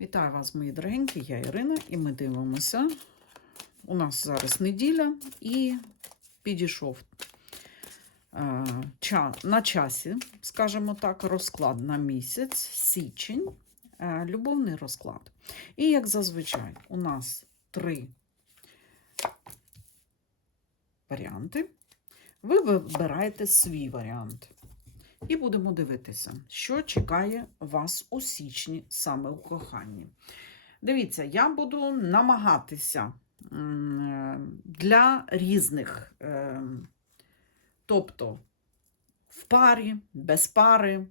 Вітаю вас, мої дорогенькі, я Ірина, і ми дивимося. У нас зараз неділя і підійшов е, на часі, скажімо так, розклад на місяць, січень, е, любовний розклад. І як зазвичай, у нас три варіанти. Ви вибираєте свій варіант. І будемо дивитися, що чекає вас у січні саме у коханні. Дивіться, я буду намагатися е, для різних, е, тобто в парі, без пари,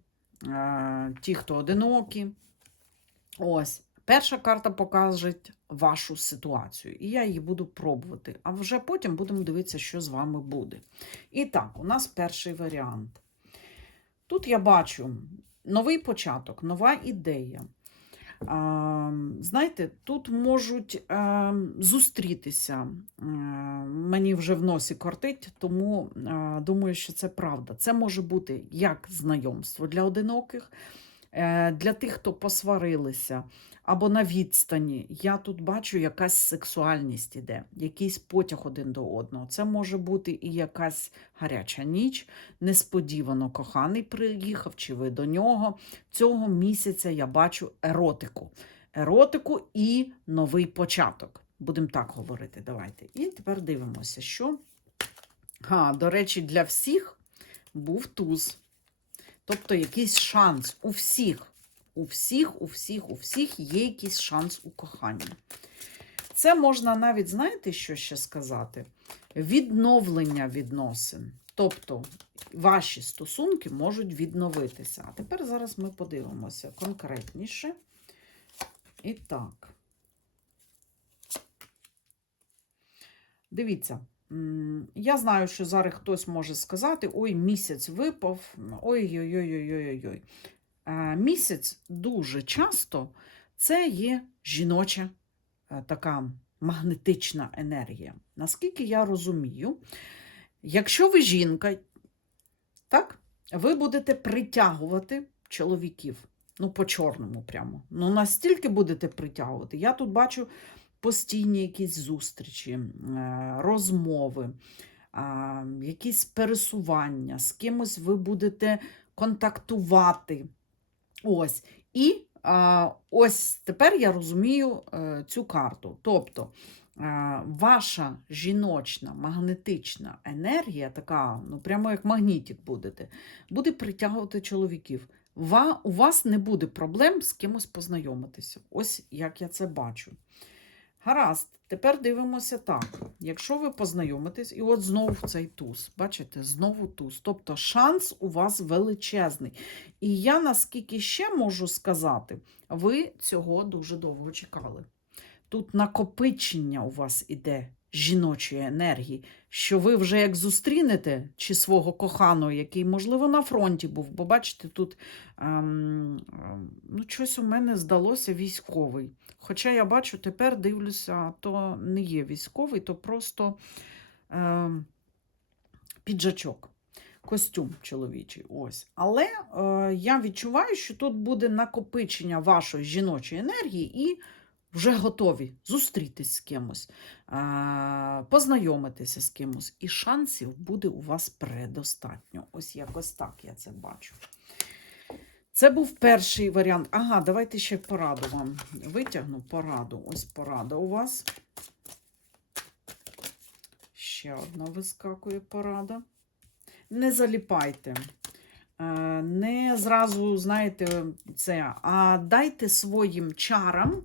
е, ті, хто одинокі. Ось. Перша карта покаже вашу ситуацію, і я її буду пробувати. А вже потім будемо дивитися, що з вами буде. І так, у нас перший варіант. Тут я бачу новий початок, нова ідея. Знаєте, тут можуть е, зустрітися. Е, мені вже в носі кортить, тому е, думаю, що це правда. Це може бути як знайомство для одиноких, для тих, хто посварилися, або на відстані. Я тут бачу, якась сексуальність іде, якийсь потяг один до одного. Це може бути і якась гаряча ніч, несподівано коханий приїхав, чи ви до нього. Цього місяця я бачу еротику. Еротику і новий початок. Будемо так говорити. Давайте. І тепер дивимося, що. А, до речі, для всіх був туз. Тобто якийсь шанс у всіх. У всіх, у всіх, у всіх є якийсь шанс у коханні. Це можна навіть, знаєте, що ще сказати? Відновлення відносин. Тобто ваші стосунки можуть відновитися. А тепер зараз ми подивимося конкретніше. І так. Дивіться, я знаю, що зараз хтось може сказати: ой, місяць випав, ой-ой-ой-ой-ой-ой. Місяць дуже часто це є жіноча е, така магнетична енергія. Наскільки я розумію, якщо ви жінка, так, ви будете притягувати чоловіків. Ну, по чорному прямо. Ну, настільки будете притягувати. Я тут бачу постійні якісь зустрічі, е, розмови, якісь пересування, з кимось ви будете контактувати. Ось. І ось тепер я розумію е, цю карту. Тобто е, ваша жіночна магнетична енергія, така, ну прямо як магнітик будете, буде притягувати чоловіків. У вас не буде проблем з кимось познайомитися. Ось як я це бачу. Гаразд, тепер дивимося так. Якщо ви познайомитесь, і от знову цей туз, бачите, знову туз. Тобто шанс у вас величезний. І я наскільки ще можу сказати, ви цього дуже довго чекали. Тут накопичення у вас іде жіночої енергії, що ви вже як зустрінете чи свого коханого, який, можливо, на фронті був, бо бачите, тут ем, ем, ну, щось у мене здалося військовий. Хоча я бачу, тепер дивлюся, то не є військовий, то просто ем, піджачок. Костюм чоловічий. Ось. Але е, я відчуваю, що тут буде накопичення вашої жіночої енергії і вже готові зустрітись з кимось, познайомитися з кимось. І шансів буде у вас предостатньо. Ось якось так я це бачу. Це був перший варіант. Ага, давайте ще пораду вам витягну. Пораду. Ось порада у вас. Ще одна вискакує порада. Не заліпайте. Е, Не зразу, знаєте, це, а дайте своїм чарам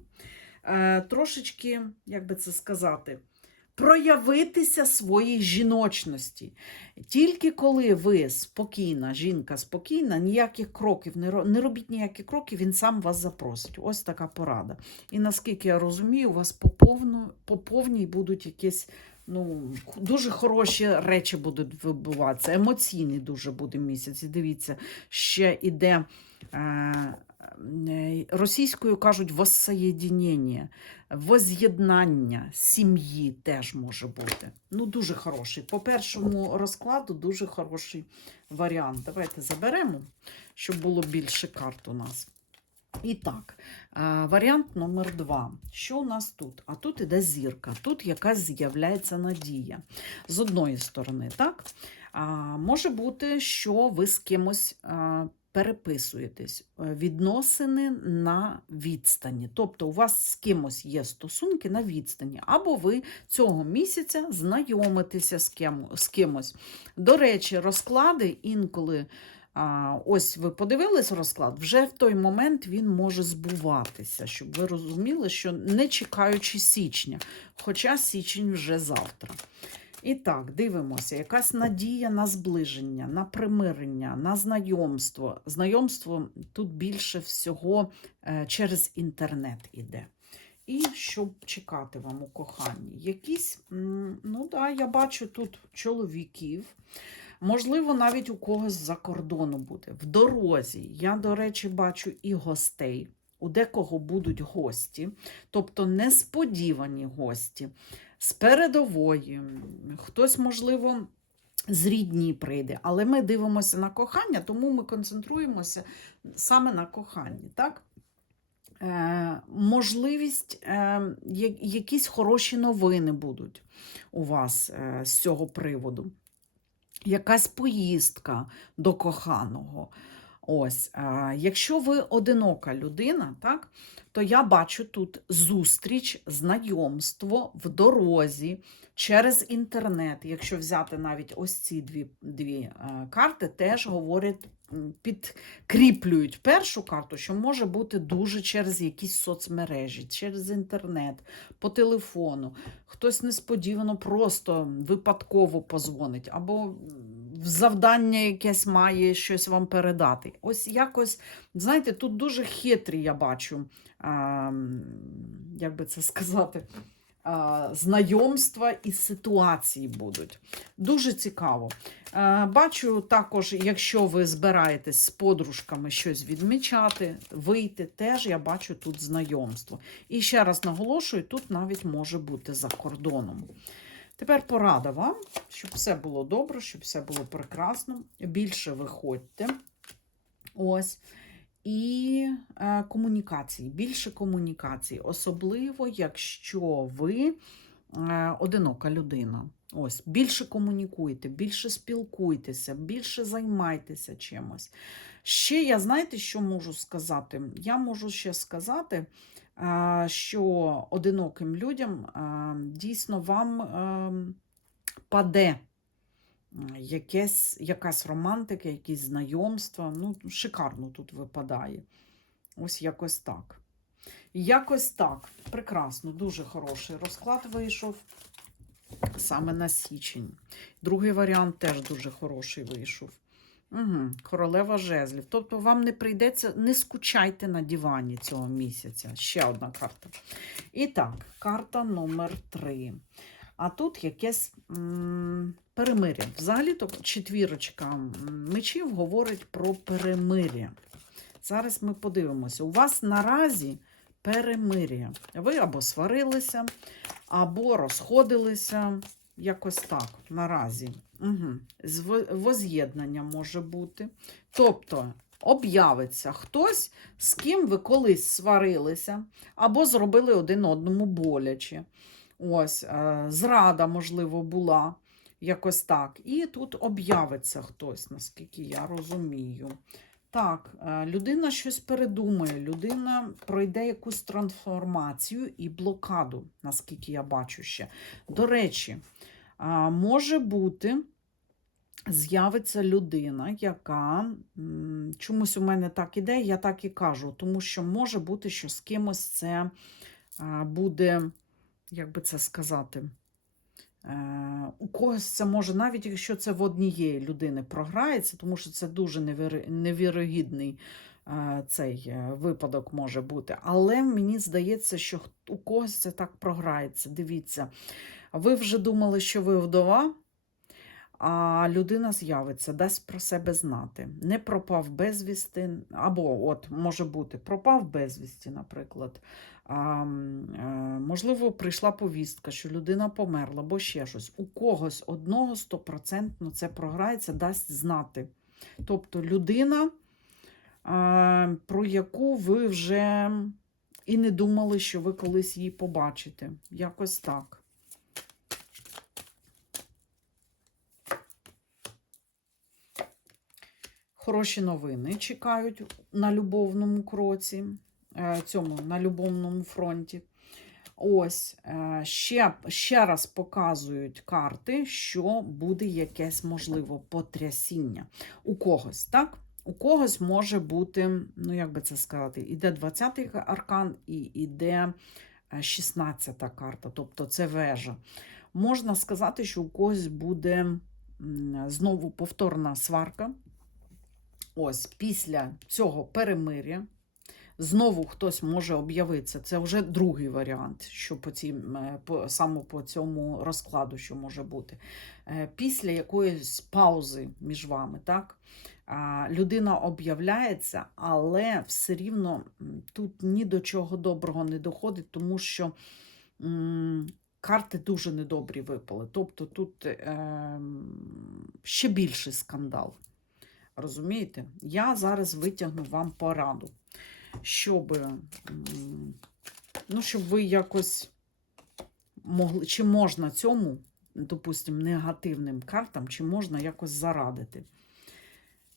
трошечки, як би це сказати, проявитися своїй жіночності. Тільки коли ви спокійна, жінка спокійна, ніяких кроків не, робіть ніяких кроків, він сам вас запросить. Ось така порада. І наскільки я розумію, у вас по, повну, по повній будуть якісь ну, дуже хороші речі будуть вибуватися. Емоційний дуже буде місяць. І дивіться, ще іде. Е, е, Російською кажуть воссоєдінення, воз'єднання сім'ї теж може бути. Ну, дуже хороший. По першому розкладу дуже хороший варіант. Давайте заберемо, щоб було більше карт у нас. І так, е, варіант номер два. Що у нас тут? А тут іде зірка, тут якась з'являється надія. З одної сторони, так? А, може бути, що ви з кимось а, переписуєтесь, е, відносини на відстані. Тобто у вас з кимось є стосунки на відстані, або ви цього місяця знайомитеся з, ким, з кимось. До речі, розклади інколи. А, ось ви подивились розклад, вже в той момент він може збуватися, щоб ви розуміли, що не чекаючи січня, хоча січень вже завтра. І так, дивимося, якась надія на зближення, на примирення, на знайомство. Знайомство тут більше всього е, через інтернет іде. І щоб чекати вам у коханні. Якісь, ну да, я бачу тут чоловіків. Можливо, навіть у когось з-за кордону буде. В дорозі. Я, до речі, бачу і гостей. У декого будуть гості, тобто несподівані гості з передової. Хтось, можливо, з рідні прийде, але ми дивимося на кохання, тому ми концентруємося саме на коханні. Так? Е, можливість, е, якісь хороші новини будуть у вас е, з цього приводу. Якась поїздка до коханого. Ось, якщо ви одинока людина, так, то я бачу тут зустріч, знайомство в дорозі через інтернет. Якщо взяти навіть ось ці дві, дві карти, теж говорять, підкріплюють першу карту, що може бути дуже через якісь соцмережі, через інтернет, по телефону. Хтось несподівано просто випадково позвонить, або завдання якесь має щось вам передати. Ось якось, знаєте, тут дуже хитрі, я бачу, а, як би це сказати, а, знайомства і ситуації будуть. Дуже цікаво. Е, Бачу також, якщо ви збираєтесь з подружками щось відмічати, вийти, теж я бачу тут знайомство. І ще раз наголошую, тут навіть може бути за кордоном. Тепер порада вам, щоб все було добре, щоб все було прекрасно. Більше виходьте. Ось. І е, комунікації, більше комунікацій, особливо, якщо ви е, одинока людина. Ось, більше комунікуйте, більше спілкуйтеся, більше займайтеся чимось. Ще я знаєте, що можу сказати? Я можу ще сказати, що одиноким людям дійсно вам е, паде якесь, якась романтика, якісь знайомства. Ну, шикарно тут випадає. Ось якось так. Якось так. Прекрасно, дуже хороший розклад вийшов саме на січень. Другий варіант теж дуже хороший вийшов. Угу. Королева жезлів. Тобто вам не прийдеться, не скучайте на дивані цього місяця. Ще одна карта. І так, карта номер три. А тут якесь перемиря. Взагалі-то четвірочка мечів говорить про перемиря. Зараз ми подивимося. У вас наразі перемиря. Ви або сварилися, або розходилися. Якось так наразі. Угу. Воз'єднання може бути. Тобто об'явиться хтось, з ким ви колись сварилися, або зробили один одному боляче. Ось, е, зрада, можливо, була якось так. І тут об'явиться хтось, наскільки я розумію. Так, е, людина щось передумає, людина пройде якусь трансформацію і блокаду, наскільки я бачу ще. До речі, може бути, з'явиться людина, яка чомусь у мене так іде, я так і кажу, тому що може бути, що з кимось це буде, як би це сказати, Е, У когось це може, навіть якщо це в однієї людини програється, тому що це дуже невірогідний е, цей е, випадок може бути. Але мені здається, що у когось це так програється. Дивіться, ви вже думали, що ви вдова, а людина з'явиться, дасть про себе знати. Не пропав безвісти, або, от, може бути, пропав безвісті, наприклад. А, е, можливо, прийшла повістка, що людина померла, або ще щось. У когось одного стопроцентно це програється, дасть знати. Тобто людина а, про яку ви вже і не думали, що ви колись її побачите. Якось так. Хороші новини чекають на любовному кроці, е, цьому на любовному фронті. Ось е, ще, ще раз показують карти, що буде якесь можливо потрясіння у когось, так? У когось може бути, ну як би це сказати, іде 20-й аркан і іде 16-та карта, тобто це вежа. Можна сказати, що у когось буде знову повторна сварка. Ось після цього перемиря знову хтось може об'явитися. Це вже другий варіант, що по цім, е, по, саме по цьому розкладу, що може бути. Е, Після якоїсь паузи між вами, так? Людина об'являється, але все рівно тут ні до чого доброго не доходить, тому що карти дуже недобрі випали. Тобто тут е, ще більший скандал. Розумієте? Я зараз витягну вам пораду, щоб, ну, щоб ви якось могли, чи можна цьому, допустимо, негативним картам, чи можна якось зарадити.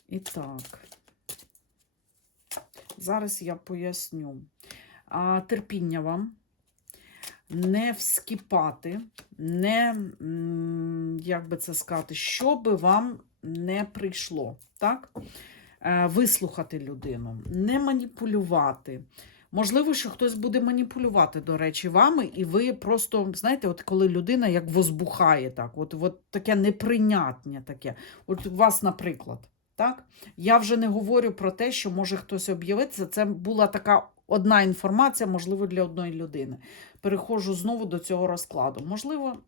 І так, зараз я поясню. А, терпіння вам. Не вскіпати, не, як би це сказати, що би вам не прийшло, так? Е, Вислухати людину, не маніпулювати. Можливо, що хтось буде маніпулювати, до речі, вами, і ви просто, знаєте, от коли людина як возбухає, так, от, от таке неприйнятне таке. От у вас, наприклад, так? Я вже не говорю про те, що може хтось об'явитися. Це була така одна інформація, можливо, для одної людини. Переходжу знову до цього розкладу. Можливо,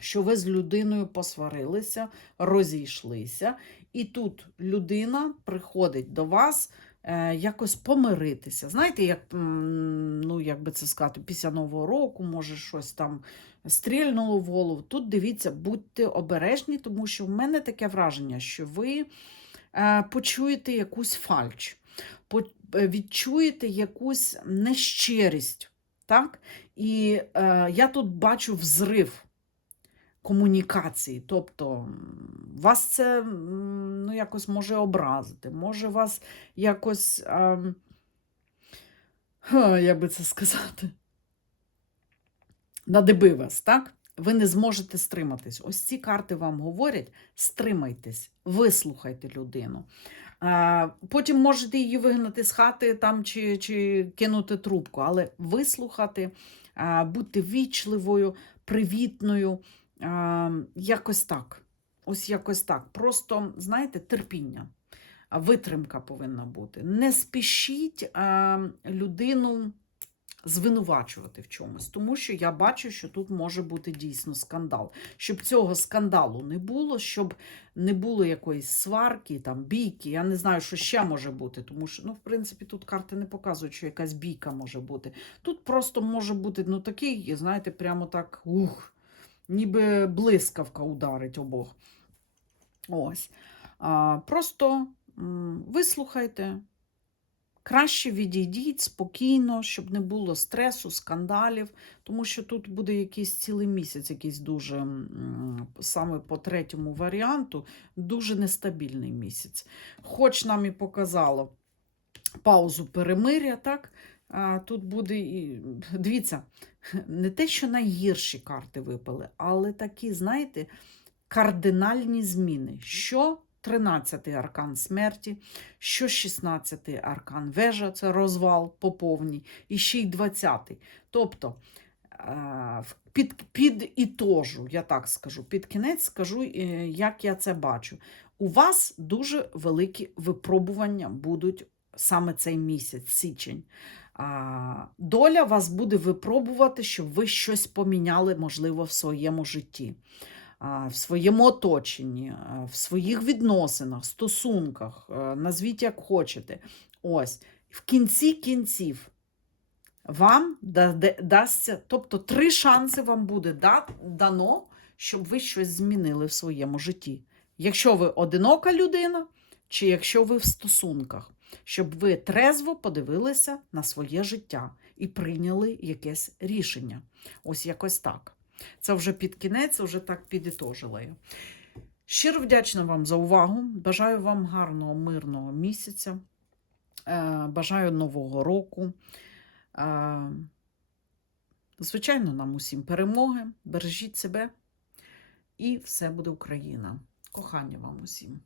що ви з людиною посварилися, розійшлися, і тут людина приходить до вас е, якось помиритися. Знаєте, як, ну, як би це сказати, після Нового року, може, щось там стрільнуло в голову. Тут дивіться, будьте обережні, тому що в мене таке враження, що ви е, почуєте якусь фальч, відчуєте якусь нещирість. Так? І е, я тут бачу взрив комунікації. Тобто вас це ну, якось може образити, може вас якось, ха, як би це сказати, надиби вас, так? Ви не зможете стриматись. Ось ці карти вам говорять: стримайтесь, вислухайте людину. Потім можете її вигнати з хати там, чи, чи кинути трубку, але вислухати, бути вічливою, привітною, якось так. Ось якось так. Просто, знаєте, терпіння, витримка повинна бути. Не спішіть людину звинувачувати в чомусь, тому що я бачу, що тут може бути дійсно скандал. Щоб цього скандалу не було, щоб не було якоїсь сварки, там, бійки. Я не знаю, що ще може бути, тому що, ну, в принципі, тут карти не показують, що якась бійка може бути. Тут просто може бути ну, такий, знаєте, прямо так, ух, ніби блискавка ударить обох. Ось. А, просто м, вислухайте. Краще відійдіть спокійно, щоб не було стресу, скандалів, тому що тут буде якийсь цілий місяць, якийсь дуже саме по третьому варіанту, дуже нестабільний місяць. Хоч нам і показало паузу перемиря, так? Тут буде і дивіться, не те, що найгірші карти випали, але такі, знаєте, кардинальні зміни. Що 13-й аркан смерті, що 16-й аркан вежа, це розвал по повній, і ще й 20-й. Тобто, е, під, під ітожу, я так скажу, під кінець скажу, е, як я це бачу. У вас дуже великі випробування будуть саме цей місяць, січень. Доля вас буде випробувати, щоб ви щось поміняли, можливо, в своєму житті в своєму оточенні, в своїх відносинах, стосунках, назвіть як хочете. Ось, в кінці кінців вам дасться, тобто три шанси вам буде да- дано, щоб ви щось змінили в своєму житті. Якщо ви одинока людина, чи якщо ви в стосунках. щоб ви трезво подивилися на своє життя і прийняли якесь рішення. Ось якось так. Це вже під кінець, вже так підітожила я. Щиро вдячна вам за увагу. Бажаю вам гарного, мирного місяця. Е, Бажаю нового року. Е, Звичайно, нам усім перемоги. Бережіть себе, і все буде Україна. Кохання вам усім.